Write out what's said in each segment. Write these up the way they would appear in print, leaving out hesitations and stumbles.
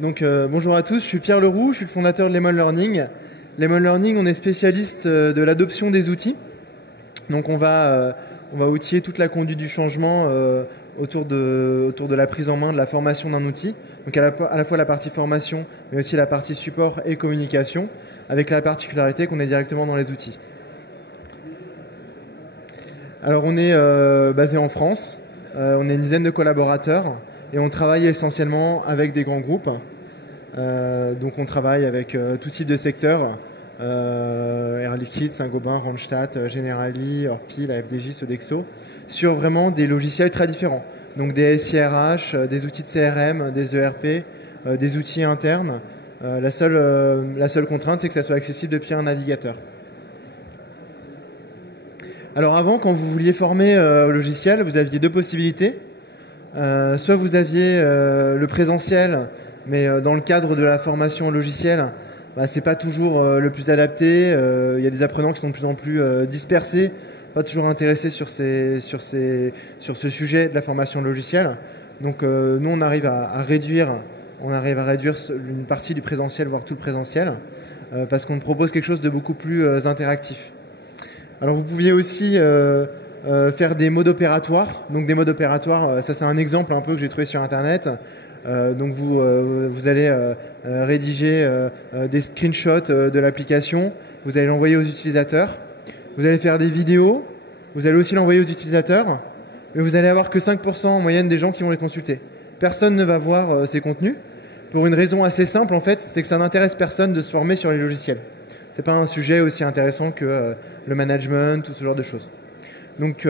Donc bonjour à tous, je suis Pierre Leroux, je suis le fondateur de Lemon Learning. Lemon Learning, on est spécialiste de l'adoption des outils. Donc on va outiller toute la conduite du changement autour de la prise en main de la formation d'un outil. Donc à la fois la partie formation, mais aussi la partie support et communication, avec la particularité qu'on est directement dans les outils. Alors on est basé en France, on est une dizaine de collaborateurs et on travaille essentiellement avec des grands groupes. Donc on travaille avec tout type de secteurs, Air Liquide, Saint-Gobain, Randstad, Generali, Orpi, la FDJ, Sodexo, sur vraiment des logiciels très différents. Donc des SIRH, des outils de CRM, des ERP, des outils internes. La seule contrainte, c'est que ça soit accessible depuis un navigateur. Alors avant, quand vous vouliez former au logiciel, vous aviez deux possibilités. Soit vous aviez le présentiel, mais dans le cadre de la formation au logiciel, c'est pas toujours le plus adapté. Il y a des apprenants qui sont de plus en plus dispersés, pas toujours intéressés sur ce sujet de la formation au logiciel. Donc nous, on arrive à réduire une partie du présentiel, voire tout le présentiel, parce qu'on propose quelque chose de beaucoup plus interactif. Alors vous pouviez aussi faire des modes opératoires. Donc des modes opératoires, ça c'est un exemple un peu que j'ai trouvé sur internet. Donc vous allez rédiger des screenshots de l'application, vous allez l'envoyer aux utilisateurs, vous allez faire des vidéos, vous allez aussi l'envoyer aux utilisateurs, mais vous allez avoir que 5% en moyenne des gens qui vont les consulter. Personne ne va voir ces contenus, pour une raison assez simple en fait, c'est que ça n'intéresse personne de se former sur les logiciels. C'est pas un sujet aussi intéressant que le management ou ce genre de choses. Donc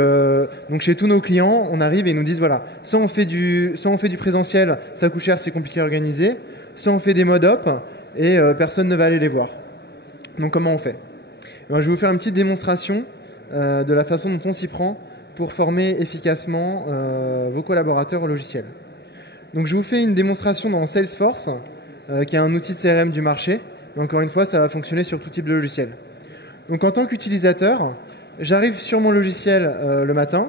chez tous nos clients, on arrive et ils nous disent voilà, soit on fait du présentiel, ça coûte cher, c'est compliqué à organiser, soit on fait des modes op et personne ne va aller les voir. Donc comment on fait? Je vais vous faire une petite démonstration de la façon dont on s'y prend pour former efficacement vos collaborateurs au logiciel. Donc je vous fais une démonstration dans Salesforce, qui est un outil de CRM du marché. Mais encore une fois, ça va fonctionner sur tout type de logiciel. Donc en tant qu'utilisateur, j'arrive sur mon logiciel le matin,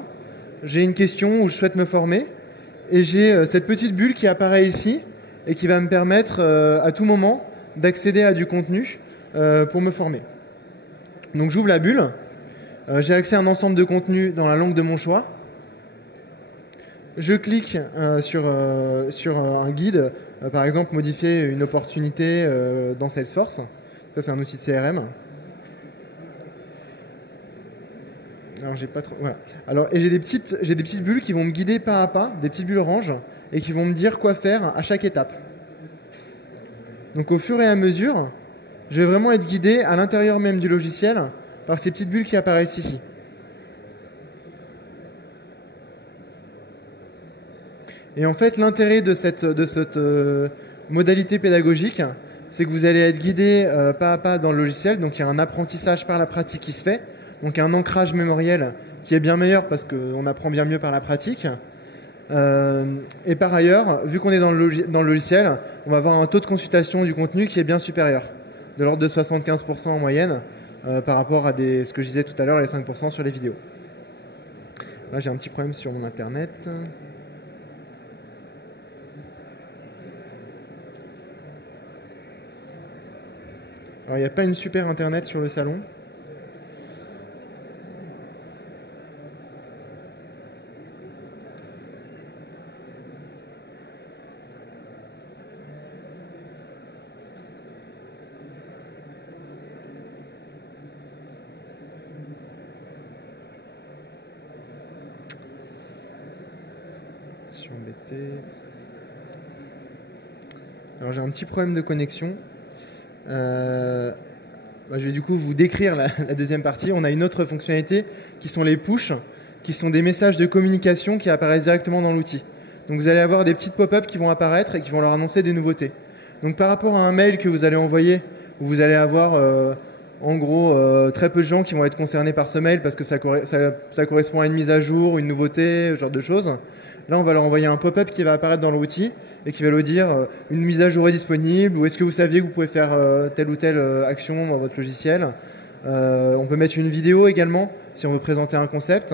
j'ai une question où je souhaite me former, et j'ai cette petite bulle qui apparaît ici, et qui va me permettre à tout moment d'accéder à du contenu pour me former. Donc j'ouvre la bulle, j'ai accès à un ensemble de contenus dans la langue de mon choix, je clique sur un guide, par exemple modifier une opportunité dans Salesforce. Ça c'est un outil de CRM. Alors j'ai pas trop. Voilà. Alors et j'ai des petites bulles qui vont me guider pas à pas, des petites bulles oranges, et qui vont me dire quoi faire à chaque étape. Donc au fur et à mesure, je vais vraiment être guidé à l'intérieur même du logiciel par ces petites bulles qui apparaissent ici. Et en fait, l'intérêt de cette modalité pédagogique, c'est que vous allez être guidé pas à pas dans le logiciel. Donc il y a un apprentissage par la pratique qui se fait. Donc un ancrage mémoriel qui est bien meilleur parce qu'on apprend bien mieux par la pratique. Et par ailleurs, vu qu'on est dans le logiciel, on va avoir un taux de consultation du contenu qui est bien supérieur, de l'ordre de 75% en moyenne, par rapport à ce que je disais tout à l'heure, les 5% sur les vidéos. Là, j'ai un petit problème sur mon internet. Alors, il n'y a pas une super internet sur le salon. Je suis embêté. Alors, j'ai un petit problème de connexion. Je vais du coup vous décrire la deuxième partie. On a une autre fonctionnalité qui sont les push, qui sont des messages de communication qui apparaissent directement dans l'outil. Donc vous allez avoir des petites pop-up qui vont apparaître et qui vont leur annoncer des nouveautés. Donc par rapport à un mail que vous allez envoyer, où vous allez avoir en gros très peu de gens qui vont être concernés par ce mail parce que ça correspond à une mise à jour, une nouveauté, ce genre de choses. Là, on va leur envoyer un pop-up qui va apparaître dans l'outil et qui va leur dire une mise à jour est disponible ou est-ce que vous saviez que vous pouvez faire telle ou telle action dans votre logiciel. On peut mettre une vidéo également si on veut présenter un concept.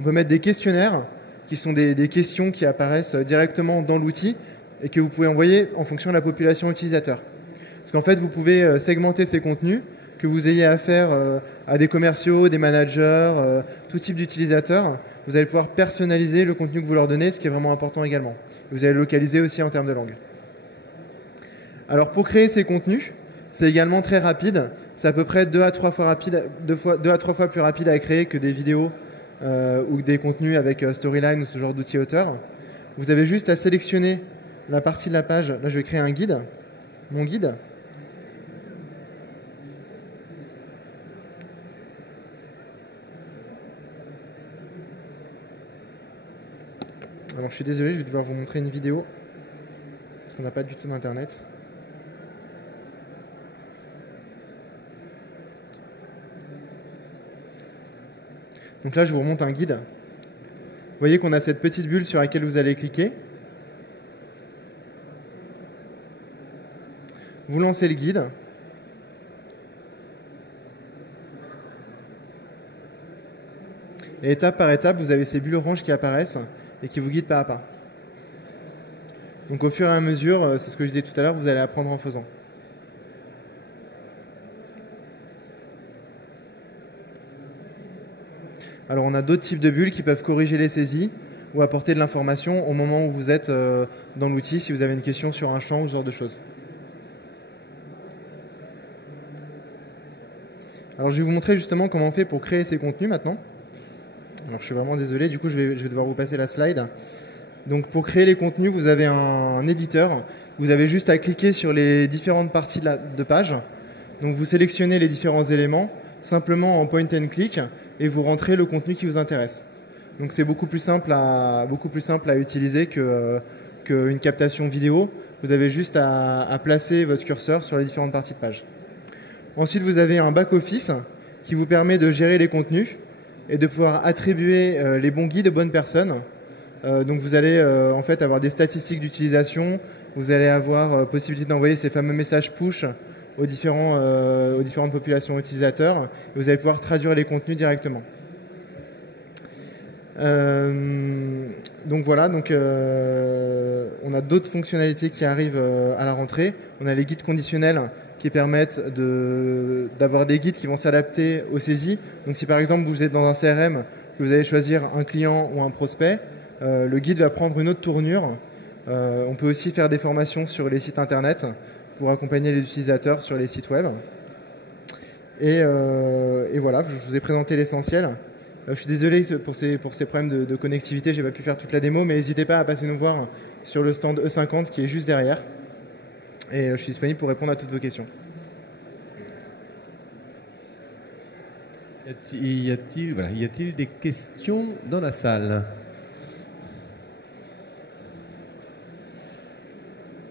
On peut mettre des questionnaires qui sont des questions qui apparaissent directement dans l'outil et que vous pouvez envoyer en fonction de la population utilisateur. Parce qu'en fait, vous pouvez segmenter ces contenus, que vous ayez affaire à des commerciaux, des managers, tout type d'utilisateurs. Vous allez pouvoir personnaliser le contenu que vous leur donnez, ce qui est vraiment important également. Vous allez le localiser aussi en termes de langue. Alors pour créer ces contenus, c'est également très rapide. C'est à peu près 2 à 3 fois plus rapide à créer que des vidéos ou des contenus avec Storyline ou ce genre d'outils auteur. Vous avez juste à sélectionner la partie de la page. Là, je vais créer un guide, mon guide. Alors, je suis désolé, je vais devoir vous montrer une vidéo parce qu'on n'a pas du tout d'internet. Donc là, je vous remonte un guide. Vous voyez qu'on a cette petite bulle sur laquelle vous allez cliquer. Vous lancez le guide. Et étape par étape, vous avez ces bulles oranges qui apparaissent et qui vous guident pas à pas. Donc au fur et à mesure, c'est ce que je disais tout à l'heure, vous allez apprendre en faisant. Alors on a d'autres types de bulles qui peuvent corriger les saisies ou apporter de l'information au moment où vous êtes dans l'outil, si vous avez une question sur un champ ou ce genre de choses. Alors je vais vous montrer justement comment on fait pour créer ces contenus maintenant. Alors je suis vraiment désolé, du coup je vais devoir vous passer la slide. Donc pour créer les contenus, vous avez un éditeur. Vous avez juste à cliquer sur les différentes parties de page. Donc vous sélectionnez les différents éléments simplement en point and click et vous rentrez le contenu qui vous intéresse. Donc c'est beaucoup plus simple à utiliser qu'une captation vidéo. Vous avez juste à placer votre curseur sur les différentes parties de page. Ensuite, vous avez un back-office qui vous permet de gérer les contenus et de pouvoir attribuer les bons guides aux bonnes personnes. Donc vous allez en fait avoir des statistiques d'utilisation, vous allez avoir possibilité d'envoyer ces fameux messages push aux différentes populations utilisateurs et vous allez pouvoir traduire les contenus directement. Donc voilà, on a d'autres fonctionnalités qui arrivent à la rentrée. On a les guides conditionnels qui permettent d'avoir des guides qui vont s'adapter aux saisies. Donc si par exemple vous êtes dans un CRM, que vous allez choisir un client ou un prospect, le guide va prendre une autre tournure. On peut aussi faire des formations sur les sites internet pour accompagner les utilisateurs sur les sites web. Et voilà, je vous ai présenté l'essentiel. Je suis désolé pour ces problèmes de connectivité, j'ai pas pu faire toute la démo, mais n'hésitez pas à passer nous voir sur le stand E50 qui est juste derrière. Et je suis disponible pour répondre à toutes vos questions. Y a-t-il des questions dans la salle?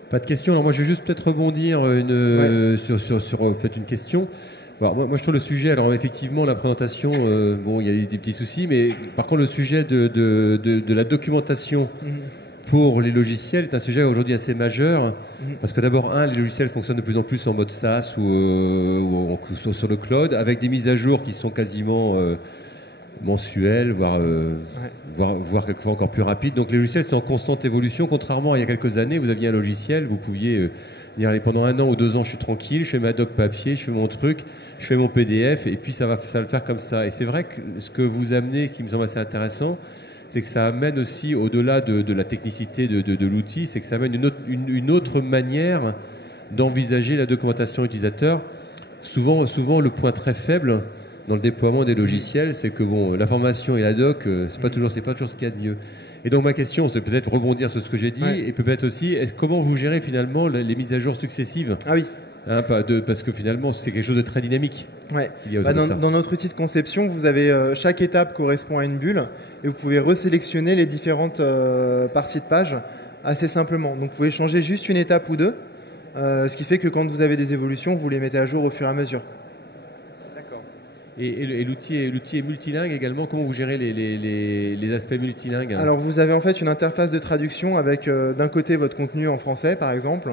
Pas de questions. Alors moi, je vais juste peut-être rebondir sur une question. Alors, moi, je trouve le sujet. Alors effectivement, la présentation, bon, il y a eu des petits soucis, mais par contre, le sujet de la documentation pour les logiciels est un sujet aujourd'hui assez majeur, parce que d'abord, les logiciels fonctionnent de plus en plus en mode SaaS ou sur le cloud, avec des mises à jour qui sont quasiment mensuelles, voire quelquefois encore plus rapides. Donc les logiciels sont en constante évolution, contrairement à il y a quelques années, vous aviez un logiciel, vous pouviez dire allez, pendant 1 an ou 2 ans, je suis tranquille, je fais ma doc papier, je fais mon truc, je fais mon PDF, et puis ça va le faire comme ça. Et c'est vrai que ce que vous amenez, qui me semble assez intéressant, c'est que ça amène aussi, au-delà de la technicité de l'outil, c'est que ça amène une autre manière d'envisager la documentation utilisateur. Souvent, le point très faible dans le déploiement des logiciels, c'est que bon, l'information et la doc, c'est pas toujours ce qu'il y a de mieux. Et donc ma question, c'est peut-être rebondir sur ce que j'ai dit, et peut-être aussi, comment vous gérez finalement les mises à jour successives? Ah oui. Parce que finalement, c'est quelque chose de très dynamique. Ouais. Dans notre outil de conception, vous avez chaque étape correspond à une bulle et vous pouvez resélectionner les différentes parties de page assez simplement. Donc vous pouvez changer juste une étape ou deux, ce qui fait que quand vous avez des évolutions, vous les mettez à jour au fur et à mesure. D'accord. Et l'outil est multilingue également. Comment vous gérez les aspects multilingues? Alors vous avez en fait une interface de traduction avec d'un côté votre contenu en français par exemple,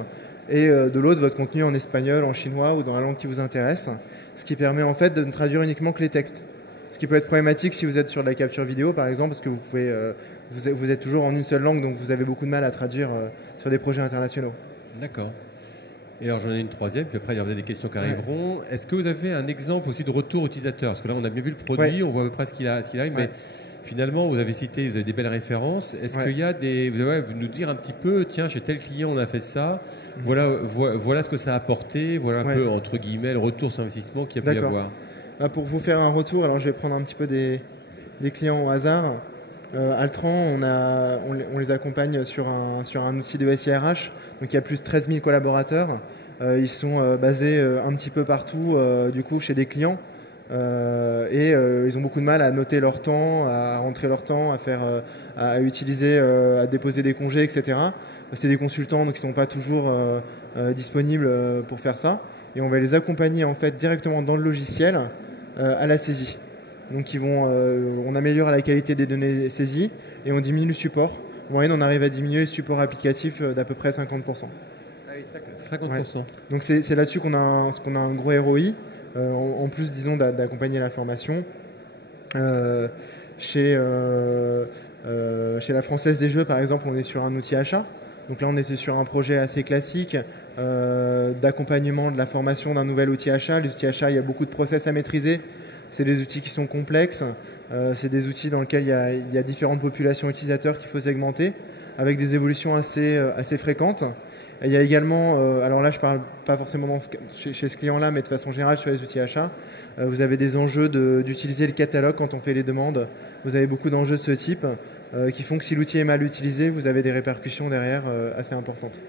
et de l'autre votre contenu en espagnol, en chinois ou dans la langue qui vous intéresse, ce qui permet en fait de ne traduire uniquement que les textes. Ce qui peut être problématique si vous êtes sur de la capture vidéo, par exemple, parce que vous êtes toujours en une seule langue, donc vous avez beaucoup de mal à traduire sur des projets internationaux. D'accord. Et alors j'en ai une troisième, puis après il y aura des questions qui arriveront. Est-ce que vous avez un exemple aussi de retour utilisateur? Parce que là on a bien vu le produit, on voit à peu près ce qu'il a, mais finalement vous avez des belles références. Est-ce qu'il y a vous nous dire un petit peu, tiens, chez tel client on a fait ça, voilà ce que ça a apporté, voilà un peu entre guillemets le retour sur investissement qu'il y a pu y avoir. Pour vous faire un retour, alors je vais prendre un petit peu des clients au hasard. Altran, on les accompagne sur un outil de SIRH, donc il y a plus de 13 000 collaborateurs. Ils sont basés un petit peu partout, du coup, chez des clients. Ils ont beaucoup de mal à noter leur temps, à rentrer leur temps, à utiliser, à déposer des congés, etc. C'est des consultants, donc ils ne sont pas toujours disponibles pour faire ça. Et on va les accompagner en fait directement dans le logiciel à la saisie. Donc on améliore la qualité des données saisies et on diminue le support. En moyenne, on arrive à diminuer le support applicatif d'à peu près 50%. Ah oui, 50%. Ouais. Donc c'est là-dessus qu'on a un gros ROI, en plus, disons, d'accompagner la formation. Chez la Française des Jeux, par exemple, on est sur un outil achat. Donc là, on était sur un projet assez classique d'accompagnement de la formation d'un nouvel outil achat. Les outils achats, il y a beaucoup de process à maîtriser. C'est des outils qui sont complexes. C'est des outils dans lesquels il y a différentes populations utilisateurs qu'il faut segmenter, avec des évolutions assez fréquentes. Et il y a également, alors là, je ne parle pas forcément chez ce client-là, mais de façon générale sur les outils achats, vous avez des enjeux d'utiliser le catalogue quand on fait les demandes. Vous avez beaucoup d'enjeux de ce type qui font que si l'outil est mal utilisé, vous avez des répercussions derrière assez importantes.